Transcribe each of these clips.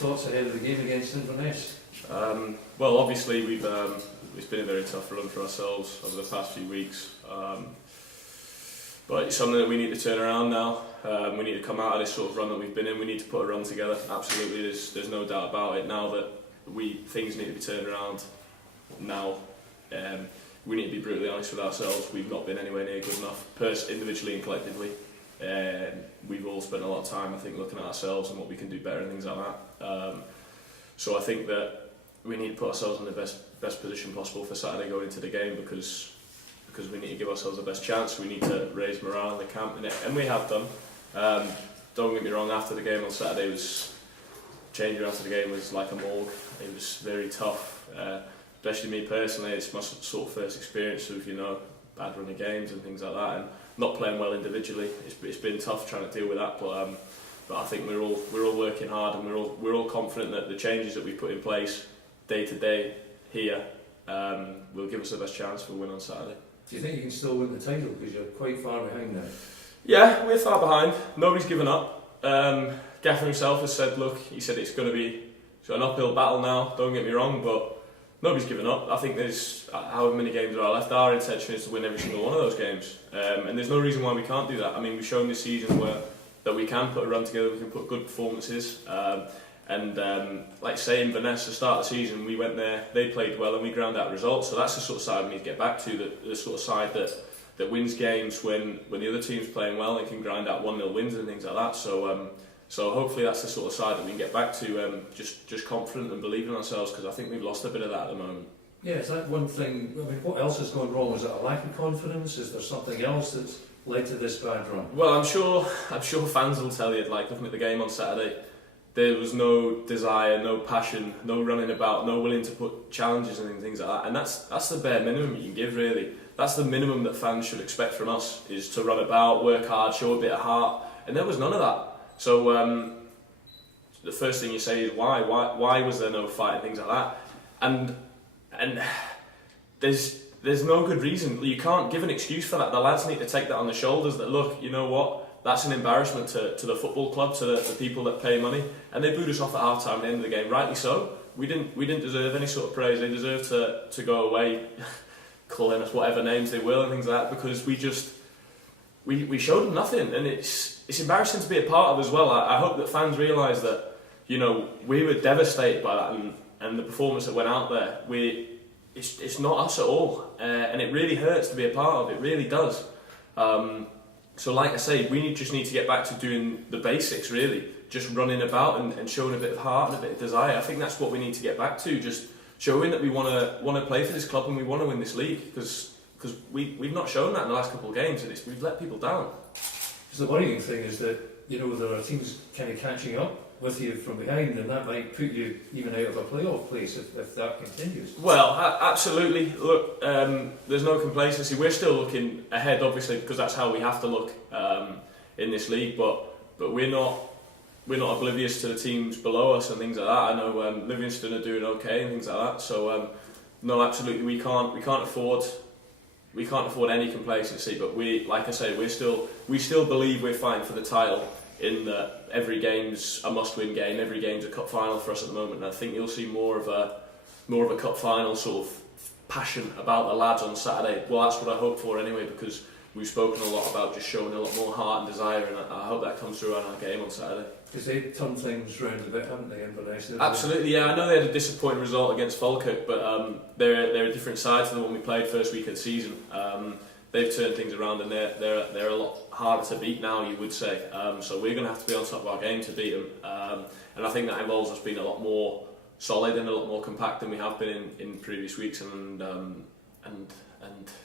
thoughts ahead of the game against Inverness? Well, obviously it's been a very tough run for ourselves over the past few weeks, but it's something that we need to turn around now. We need to come out of this sort of run that we've been in. We need to put a run together. Absolutely, there's no doubt about it. Now that things need to be turned around now. We need to be brutally honest with ourselves. We've not been anywhere near good enough, individually and collectively. We've all spent a lot of time, I think, looking at ourselves and what we can do better and things like that. So I think that we need to put ourselves in the best position possible for Saturday going into the game, because we need to give ourselves the best chance. We need to raise morale in the camp, and we have done. Don't get me wrong, after the game on Saturday, changing after the game was like a morgue. It was very tough. Especially me personally, it's my sort of first experience of, bad running games and things like that, and not playing well individually. It's been tough trying to deal with that, but I think we're all working hard, and we're all confident that the changes that we put in place day to day here will give us the best chance for a win on Saturday. Do you think you can still win the title, because you're quite far behind now? Yeah, we're far behind. Nobody's given up. Gaffer himself has said, look, he said it's going to be an uphill battle now. Don't get me wrong, but nobody's given up. I think there's however many games there are left. Our intention is to win every single one of those games, and there's no reason why we can't do that. I mean, we've shown this season that we can put a run together, we can put good performances, and like say Inverness, the start of the season, we went there, they played well, and we ground out results. So that's the sort of side we need to get back to, the sort of side that wins games when the other team's playing well and can grind out 1-0 wins and things like that. So hopefully that's the sort of side that we can get back to, just confident and believing in ourselves, because I think we've lost a bit of that at the moment. Yeah, is that one thing? I mean, what else has gone wrong? Is it a lack of confidence? Is there something else that's led to this bad run? Well, I'm sure fans will tell you, like looking at the game on Saturday, there was no desire, no passion, no running about, no willing to put challenges and things like that. And that's the bare minimum you can give, really. That's the minimum that fans should expect from us, is to run about, work hard, show a bit of heart. And there was none of that. So the first thing you say is why was there no fight and things like that, and there's no good reason. You can't give an excuse for that. The lads need to take that on their shoulders, that look, you know what, that's an embarrassment to the football club, to the people that pay money, and they booed us off at half time at the end of the game, rightly so. We didn't deserve any sort of praise. They deserve to go away calling us whatever names they will and things like that, because we showed them nothing, and it's embarrassing to be a part of as well. I hope that fans realise that, we were devastated by that, and the performance that went out there. It's not us at all, and it really hurts to be a part of. It really does. So like I say, we just need to get back to doing the basics, really, just running about and showing a bit of heart and a bit of desire. I think that's what we need to get back to, just showing that we want to play for this club and we want to win this league, because we've not shown that in the last couple of games, and we've let people down. So the worrying thing is that, there are teams kind of catching up with you from behind, and that might put you even out of a playoff place if that continues. Well, absolutely. Look, there's no complacency. We're still looking ahead, obviously, because that's how we have to look in this league. But we're not oblivious to the teams below us and things like that. I know Livingston are doing okay and things like that. So no, absolutely, we can't afford any complacency. But like I say, we still believe we're fighting for the title, in that every game's a must-win game, every game's a cup final for us at the moment, and I think you'll see more of a cup final sort of passion about the lads on Saturday. Well, that's what I hope for anyway, because we've spoken a lot about just showing a lot more heart and desire, and I hope that comes through on our game on Saturday. Because they've turned things round a bit, haven't they, Inverness? Absolutely, yeah. I know they had a disappointing result against Falkirk, but they're a different side to the one we played first week of the season. They've turned things around, and they're a lot harder to beat now, you would say. So we're going to have to be on top of our game to beat them, and I think that involves us being a lot more solid and a lot more compact than we have been in previous weeks, and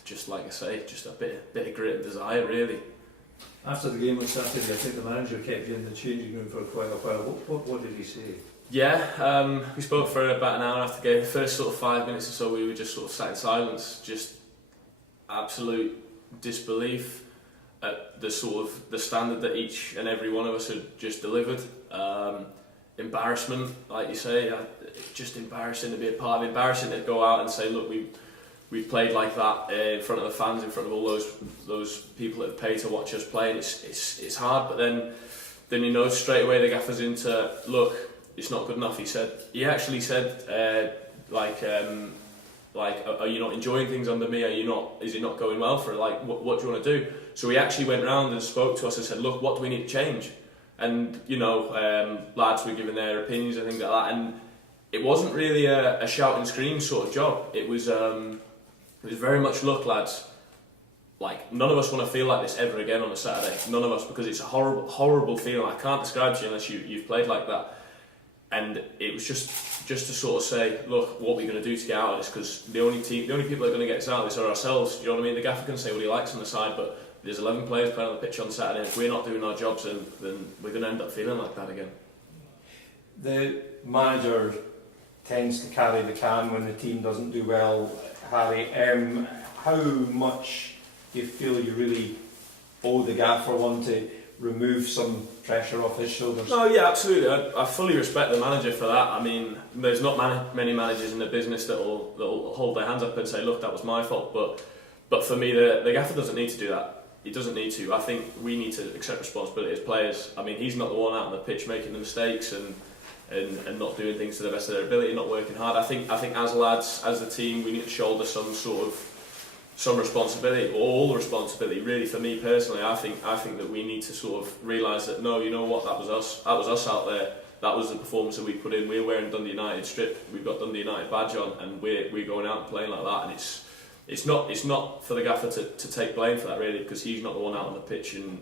just like I say, just a bit of grit and desire, really. After the game on Saturday, I think the manager kept you in the changing room for quite a while. What did he say? Yeah, we spoke for about an hour after the game. The first sort of 5 minutes or so, we were just sort of sat in silence, just absolute disbelief at the standard that each and every one of us had just delivered. Embarrassment, like you say, it's just embarrassing to be a part of. Embarrassing to go out and say, look, we've played like that in front of the fans, in front of all those people that have paid to watch us play. And it's hard, but then straight away the gaffer's into, look, it's not good enough. He actually said, are you not enjoying things under me? Is it not going well for it? Like, what do you want to do? So he actually went round and spoke to us and said, look, what do we need to change? And, lads were giving their opinions and things like that. And it wasn't really a shout and scream sort of job. It was very much, look, lads, like, none of us want to feel like this ever again on a Saturday. None of us, because it's a horrible, horrible feeling. I can't describe it to you unless you've played like that. And it was just to sort of say, look, what we're going to do to get out of this, because the only people that are going to get us out of this are ourselves. You know what I mean? The gaffer can say what he likes on the side, but there's 11 players playing on the pitch on Saturday. If we're not doing our jobs, then we're going to end up feeling like that again. The manager tends to carry the can when the team doesn't do well, Harry. How much do you feel you really owe the gaffer one to remove some pressure off his shoulders? No, yeah, absolutely. I fully respect the manager for that. I mean, there's not many managers in the business that'll hold their hands up and say, look, that was my fault. But for me, the gaffer doesn't need to do that. He doesn't need to. I think we need to accept responsibility as players. I mean, he's not the one out on the pitch making the mistakes and not doing things to the best of their ability, not working hard. I think as lads, as a team, we need to shoulder some responsibility, or all the responsibility. Really, for me personally, I think that we need to sort of realise that, no, you know what, that was us out there. That was the performance that we put in. We're wearing Dundee United strip. We've got Dundee United badge on, and we're going out and playing like that. And it's not for the gaffer to take blame for that, really, because he's not the one out on the pitch, and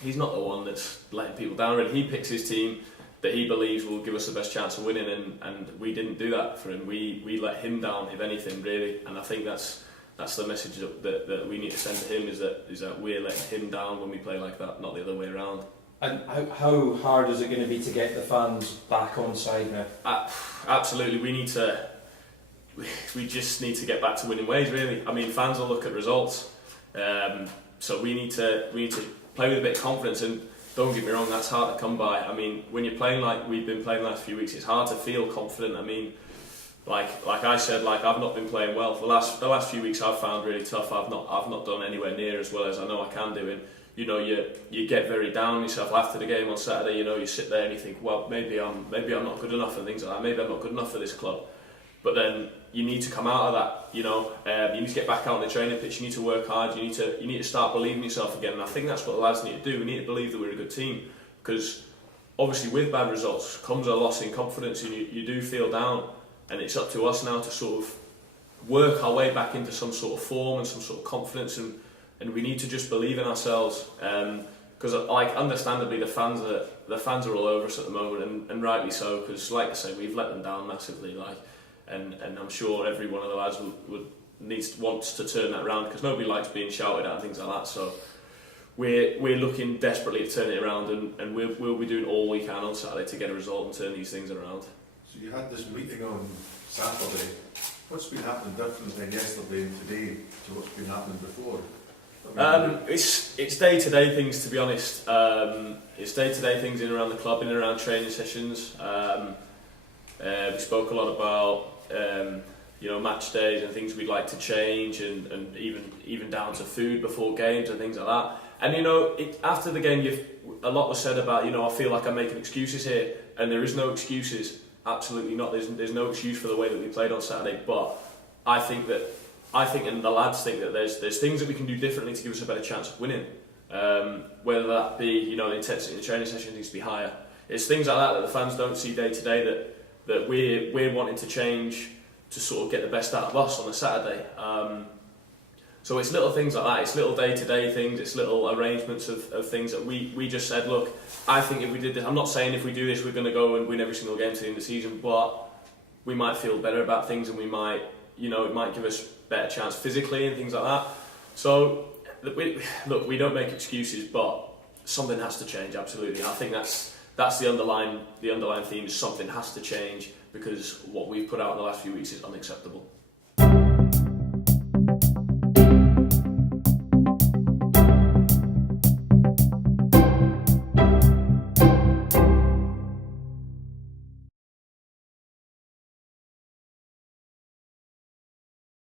he's not the one that's letting people down. Really, he picks his team that he believes will give us the best chance of winning, and we didn't do that for him. We let him down, if anything, really. And I think that's the message that we need to send to him, is that we're letting him down when we play like that, not the other way around. And how hard is it going to be to get the fans back on side now? Absolutely, we just need to get back to winning ways, really. I mean, fans will look at results, so we need to play with a bit of confidence. And don't get me wrong, that's hard to come by. I mean, when you're playing like we've been playing the last few weeks, it's hard to feel confident. I mean, like I said, like, I've not been playing well. The last few weeks I've found really tough. I've not done anywhere near as well as I know I can do. And you get very down on yourself after the game on Saturday. You sit there and you think, well, maybe I'm not good enough and things like that. Maybe I'm not good enough for this club. But then you need to come out of that. You need to get back out on the training pitch. You need to work hard. You need to start believing yourself again. And I think that's what the lads need to do. We need to believe that we're a good team, because obviously with bad results comes a loss in confidence, and you do feel down. And it's up to us now to sort of work our way back into some sort of form and some sort of confidence, and we need to just believe in ourselves. Because understandably the fans are all over us at the moment, and rightly so, because like I say, we've let them down massively. And I'm sure every one of the lads wants to turn that around, because nobody likes being shouted at and things like that. So we're looking desperately to turn it around, and we'll be doing all we can on Saturday to get a result and turn these things around. So you had this meeting on Saturday. What's been happening different than yesterday and today to what's been happening before? It's day-to-day things, to be honest. It's day-to-day things in and around the club, in and around training sessions. We spoke a lot about match days and things we'd like to change, and even down to food before games and things like that. And after the game, a lot was said about, I feel like I'm making excuses here, and there is no excuses. Absolutely not. There's no excuse for the way that we played on Saturday. But I think, and the lads think, that there's things that we can do differently to give us a better chance of winning. Whether that be, the intensity in the training session needs to be higher. It's things like that the fans don't see day to day that we're wanting to change to sort of get the best out of us on a Saturday. So it's little things like that. It's little day-to-day things. It's little arrangements of things that we just said, look, I think if we did this, I'm not saying if we do this we're going to go and win every single game to the end of the season, but we might feel better about things, and we might, it might give us a better chance physically and things like that. So we don't make excuses, but something has to change. Absolutely. I think that's the underlying theme. Is something has to change, because what we've put out in the last few weeks is unacceptable.